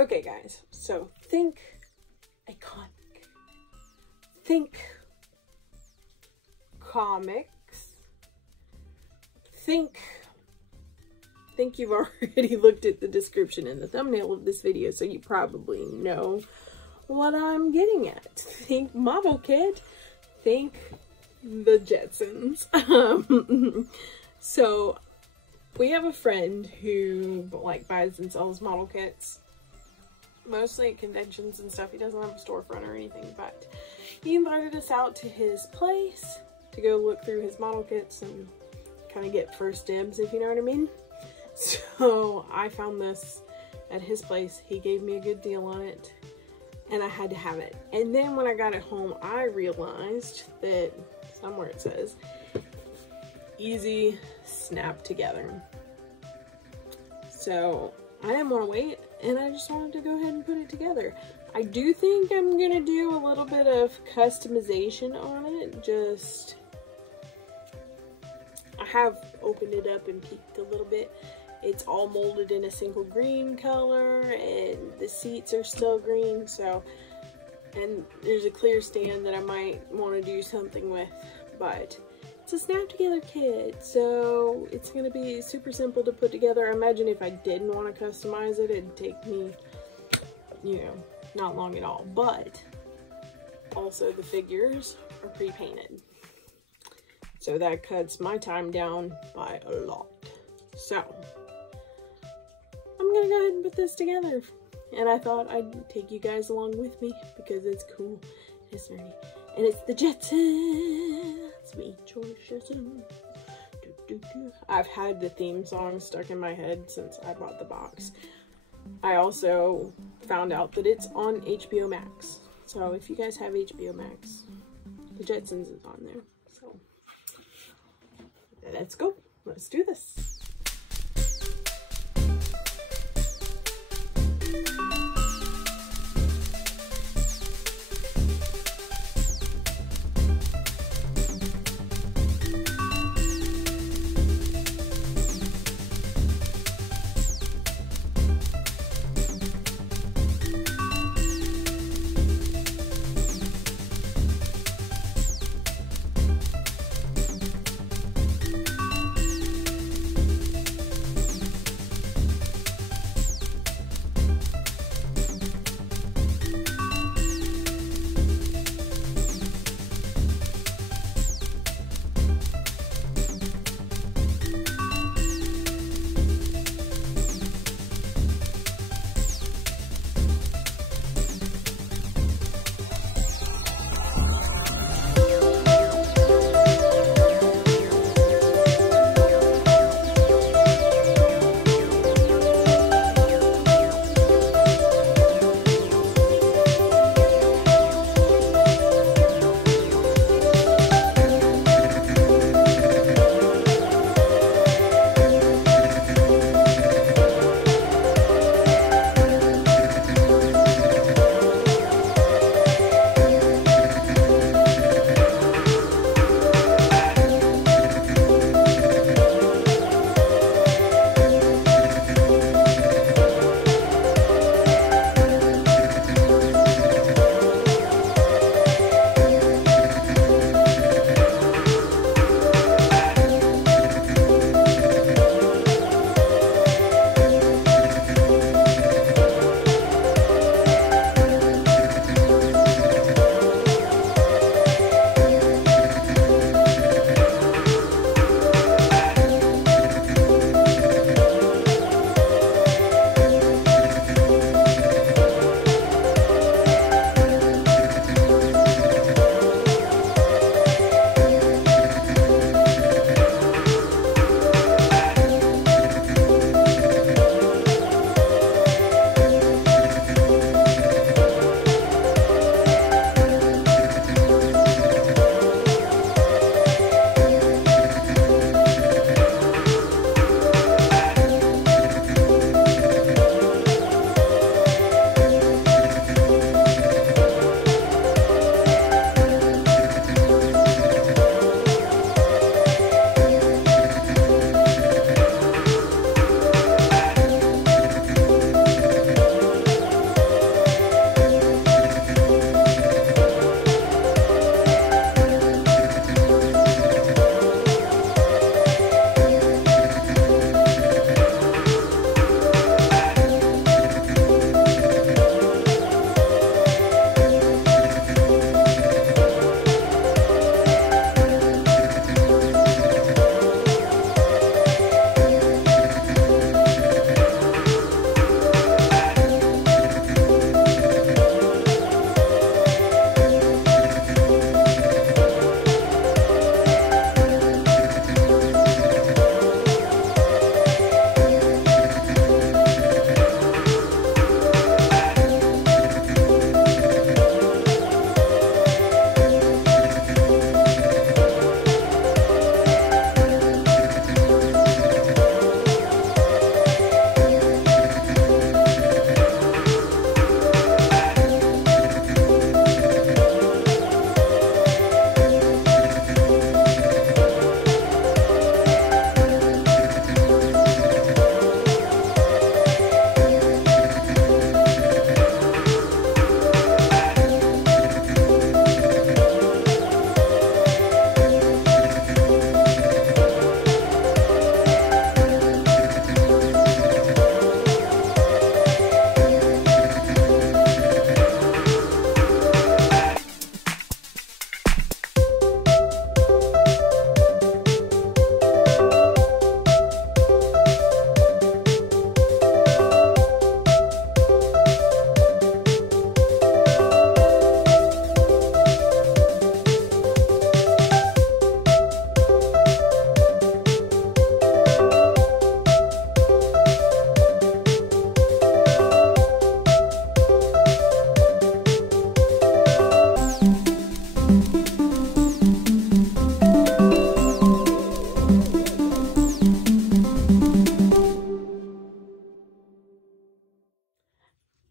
Okay, guys, so think iconic. Think comics. Think you've already looked at the description and the thumbnail of this video, so you probably know what I'm getting at. Think Model Kit. Think the Jetsons. So we have a friend who like buys and sells model kits, mostly at conventions and stuff. He doesn't have a storefront or anything, but he invited us out to his place to go look through his model kits and kind of get first dibs, if you know what I mean. So I found this at his place. He gave me a good deal on it, and I had to have it. And then when I got it home, I realized that somewhere it says easy snap together. So I didn't want to wait, and I just wanted to go ahead and put it together. I do think I'm gonna do a little bit of customization on it. Just, I have opened it up and peeked a little bit. It's all molded in a single green color, and the seats are still green, so, and there's a clear stand that I might want to do something with, but it's a snap together kit, so it's going to be super simple to put together. I imagine if I didn't want to customize it, it'd take me, you know, not long at all, but also the figures are pre-painted, so that cuts my time down by a lot. So I'm gonna go ahead and put this together, and I thought I'd take you guys along with me because it's cool, it's nerdy, and it's the Jetsons. Meet your Jetsons. I've had the theme song stuck in my head since I bought the box. I also found out that it's on HBO Max, so if you guys have HBO Max, the Jetsons is on there. So let's go. Let's do this.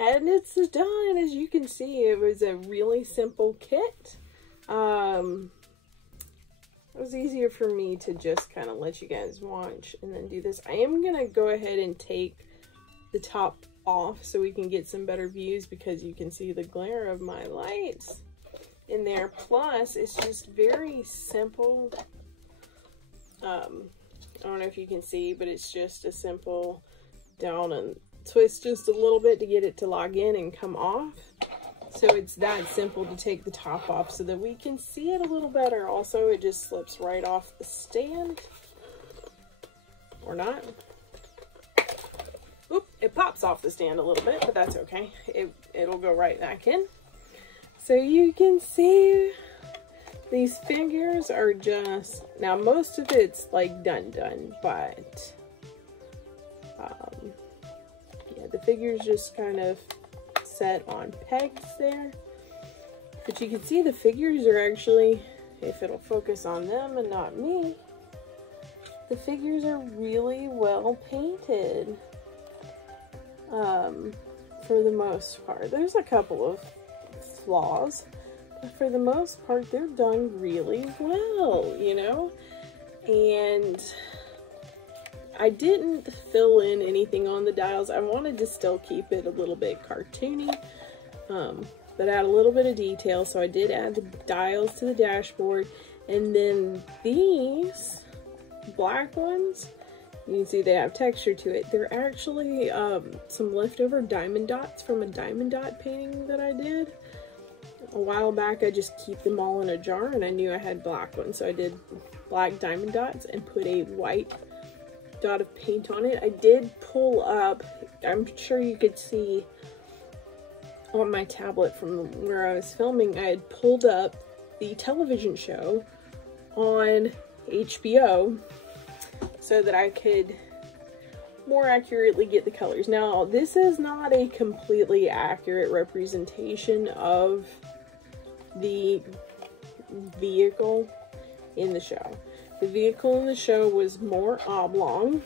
And it's done. As you can see, it was a really simple kit. It was easier for me to just kind of let you guys watch and then do this. I am going to go ahead and take the top off so we can get some better views, because you can see the glare of my lights in there. Plus, it's just very simple. I don't know if you can see, but it's just a simple down and twist just a little bit to get it to log in and come off. So it's that simple to take the top off so that we can see it a little better. Also, it just slips right off the stand. Or not. Oop, it pops off the stand a little bit, but that's okay. It'll go right back in. So you can see these figures are just, now most of it's like done, but yeah, the figures just kind of set on pegs there. But you can see the figures are actually, if it'll focus on them and not me, the figures are really well painted. For the most part. There's a couple of flaws, but for the most part, they're done really well, you know? And I didn't fill in anything on the dials. I wanted to still keep it a little bit cartoony, but add a little bit of detail. So I did add the dials to the dashboard. And then these black ones, you can see they have texture to it. They're actually some leftover diamond dots from a diamond dot painting that I did a while back. I just keep them all in a jar, and I knew I had black ones, so I did black diamond dots and put a white dot of paint on it. I did pull up, I'm sure you could see on my tablet from where I was filming, I had pulled up the television show on HBO so that I could more accurately get the colors. Now, this is not a completely accurate representation of the vehicle in the show. The vehicle in the show was more oblong,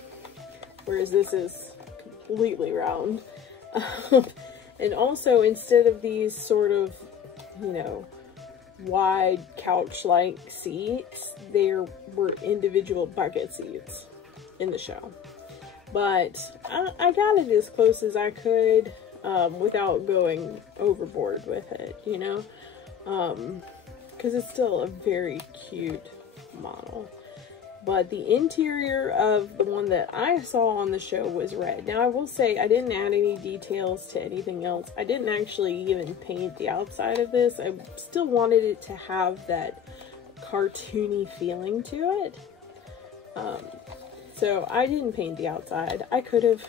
whereas this is completely round. And also, instead of these sort of, you know, wide couch-like seats, there were individual bucket seats in the show. But I got it as close as I could without going overboard with it, you know, because it's still a very cute model. But the interior of the one that I saw on the show was red. Now, I will say I didn't add any details to anything else. I didn't actually even paint the outside of this. I still wanted it to have that cartoony feeling to it. So I didn't paint the outside. I could have.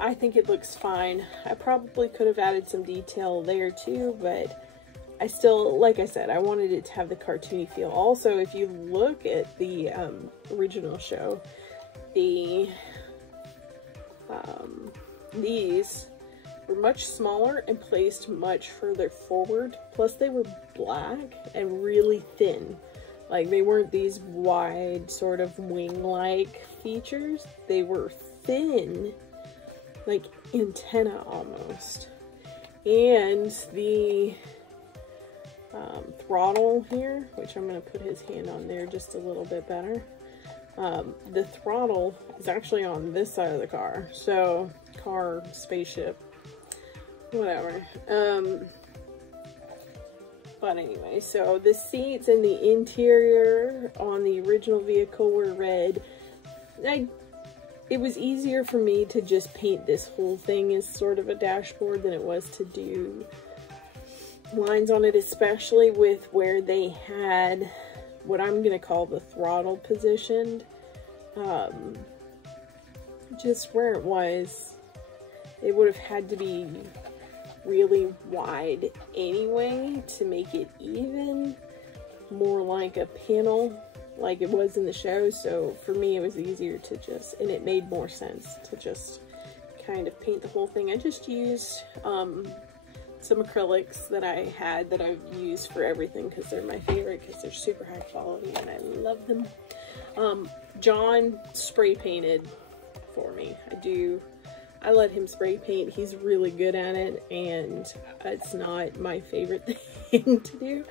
I think it looks fine. I probably could have added some detail there too, but I still, like I said, I wanted it to have the cartoony feel. Also, if you look at the original show, these were much smaller and placed much further forward. Plus, they were black and really thin. Like, they weren't these wide, sort of wing-like features. They were thin, like antenna almost. And the throttle here, which I'm going to put his hand on there just a little bit better. The throttle is actually on this side of the car. So, car, spaceship, whatever. But anyway, so the seats and the interior on the original vehicle were red. It was easier for me to just paint this whole thing as sort of a dashboard than it was to do lines on it, especially with where they had what I'm going to call the throttle positioned. Just where it was, it would have had to be really wide anyway to make it even more like a panel like it was in the show. So for me, it was easier to just, and it made more sense to just kind of paint the whole thing. I just used some acrylics that I had that I've used for everything because they're my favorite, because they're super high quality and I love them. John spray painted for me. I let him spray paint. He's really good at it, and it's not my favorite thing to do,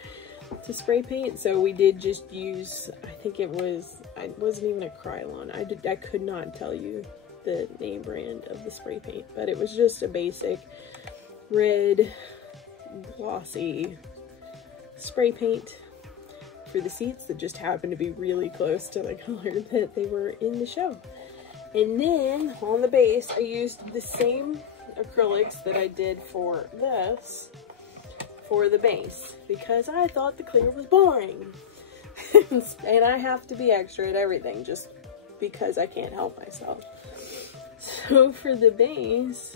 to spray paint. So we did just use, I think it wasn't even a Krylon. I could not tell you the name brand of the spray paint, but it was just a basic red glossy spray paint for the seats that just happened to be really close to the color that they were in the show. And then on the base, I used the same acrylics that I did for this for the base, because I thought the clear was boring. And I have to be extra at everything just because I can't help myself. So for the base,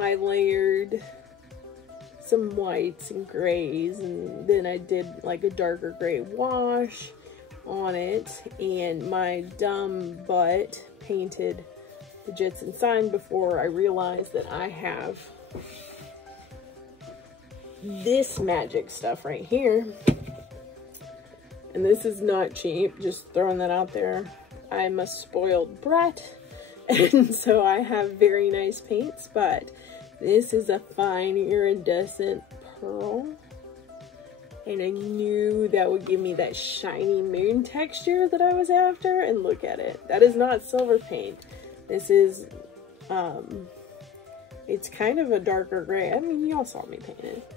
I layered some whites and grays, and then I did like a darker gray wash on it, and my dumb butt painted the Jetson sign before I realized that I have this magic stuff right here. And this is not cheap, just throwing that out there. I'm a spoiled brat, and so I have very nice paints, but this is a fine iridescent pearl. And I knew that would give me that shiny moon texture that I was after, and look at it. That is not silver paint. This is, it's kind of a darker gray. I mean, y'all saw me paint it.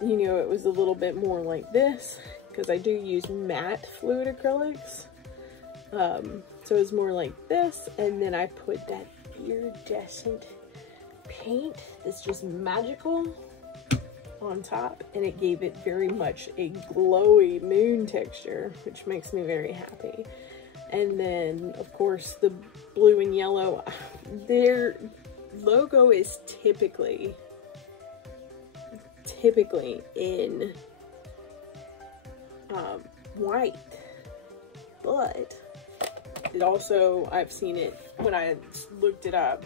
You know, it was a little bit more like this, because I do use matte fluid acrylics. So it's more like this, and then I put that iridescent paint that's just magical on top, and it gave it very much a glowy moon texture, which makes me very happy. And then, of course, the blue and yellow, their logo is typically in white, but it also, I've seen it when I looked it up.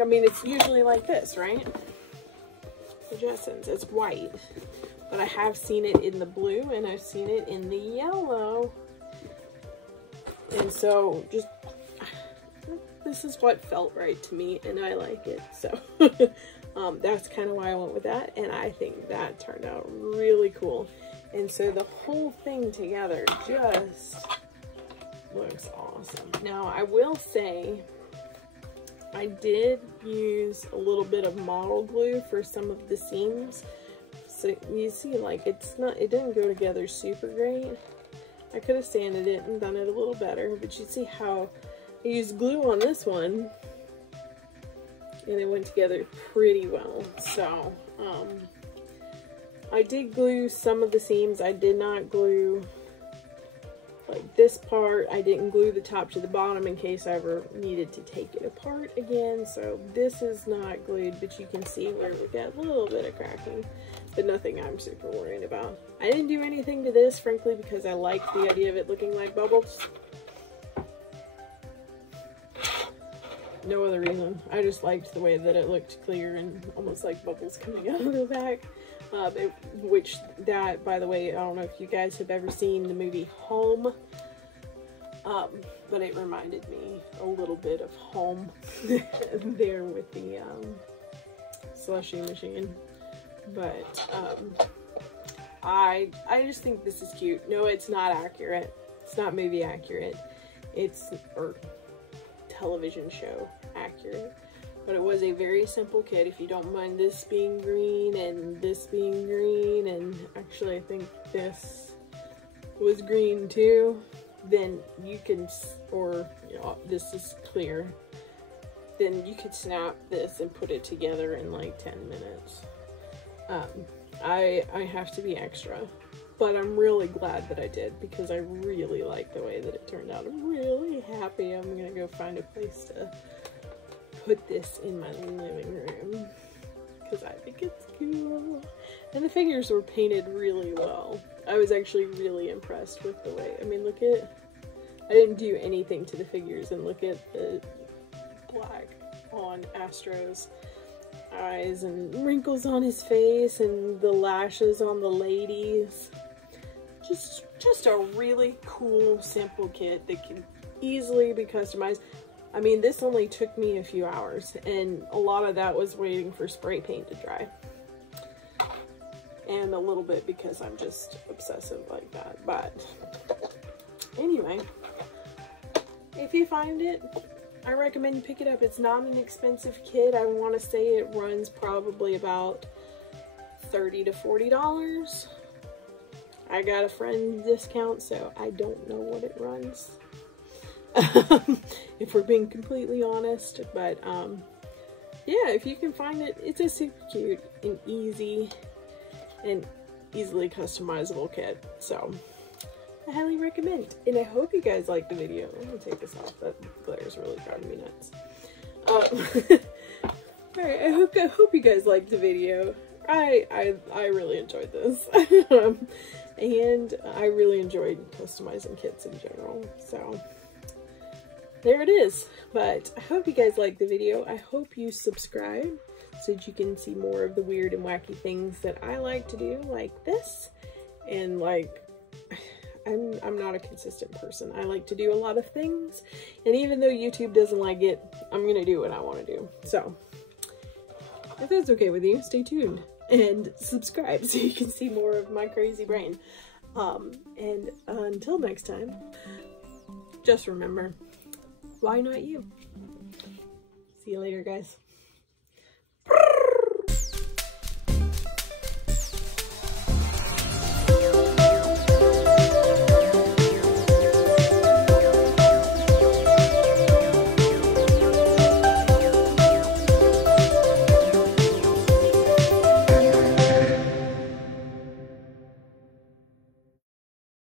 I mean, it's usually like this, right? The Jetsons, it's white, but I have seen it in the blue, and I've seen it in the yellow. And so just, this is what felt right to me, and I like it. So that's kind of why I went with that, and I think that turned out really cool. And so the whole thing together just looks awesome. Now, I will say, I did use a little bit of model glue for some of the seams. So you see, like, it didn't go together super great. I could have sanded it and done it a little better, but you see how I used glue on this one, and it went together pretty well. So, I did glue some of the seams. I did not glue, like, this part. I didn't glue the top to the bottom in case I ever needed to take it apart again. So this is not glued, but you can see where we got a little bit of cracking, but nothing I'm super worried about. I didn't do anything to this, frankly, because I like the idea of it looking like bubbles. No other reason. I just liked the way that it looked clear and almost like bubbles coming out of the back. Which, that, by the way, I don't know if you guys have ever seen the movie Home, but it reminded me a little bit of Home there with the slushy machine. But I just think this is cute. No, it's not accurate. It's not movie accurate. It's, or television show accurate. But it was a very simple kit. If you don't mind this being green and this being green, and actually I think this was green too, then you can, or, you know, this is clear, then you could snap this and put it together in like 10 minutes. I have to be extra, but I'm really glad that I did, because I really like the way that it turned out. I'm really happy. I'm gonna go find a place to put this in my living room, because I think it's cool. And the figures were painted really well. I was actually really impressed with the way, I mean, look at, I didn't do anything to the figures, and look at the black on Astro's eyes, and wrinkles on his face, and the lashes on the ladies. Just a really cool, simple kit that can easily be customized. I mean, this only took me a few hours, and a lot of that was waiting for spray paint to dry. And a little bit because I'm just obsessive like that. But anyway, if you find it, I recommend you pick it up. It's not an expensive kit. I want to say it runs probably about $30 to $40. I got a friend discount, so I don't know what it runs. If we're being completely honest. But yeah, if you can find it, it's a super cute and easy and easily customizable kit. So I highly recommend. And I hope you guys like the video. I'm gonna take this off. That glare is really driving me nuts. Alright, I hope you guys liked the video. I really enjoyed this. And I really enjoyed customizing kits in general. So there it is. But I hope you guys liked the video. I hope you subscribe so that you can see more of the weird and wacky things that I like to do, like this. And like, I'm not a consistent person. I like to do a lot of things, and even though YouTube doesn't like it, I'm gonna do what I want to do. So if that's okay with you, stay tuned and subscribe so you can see more of my crazy brain. And until next time, just remember, why not you? See you later, guys.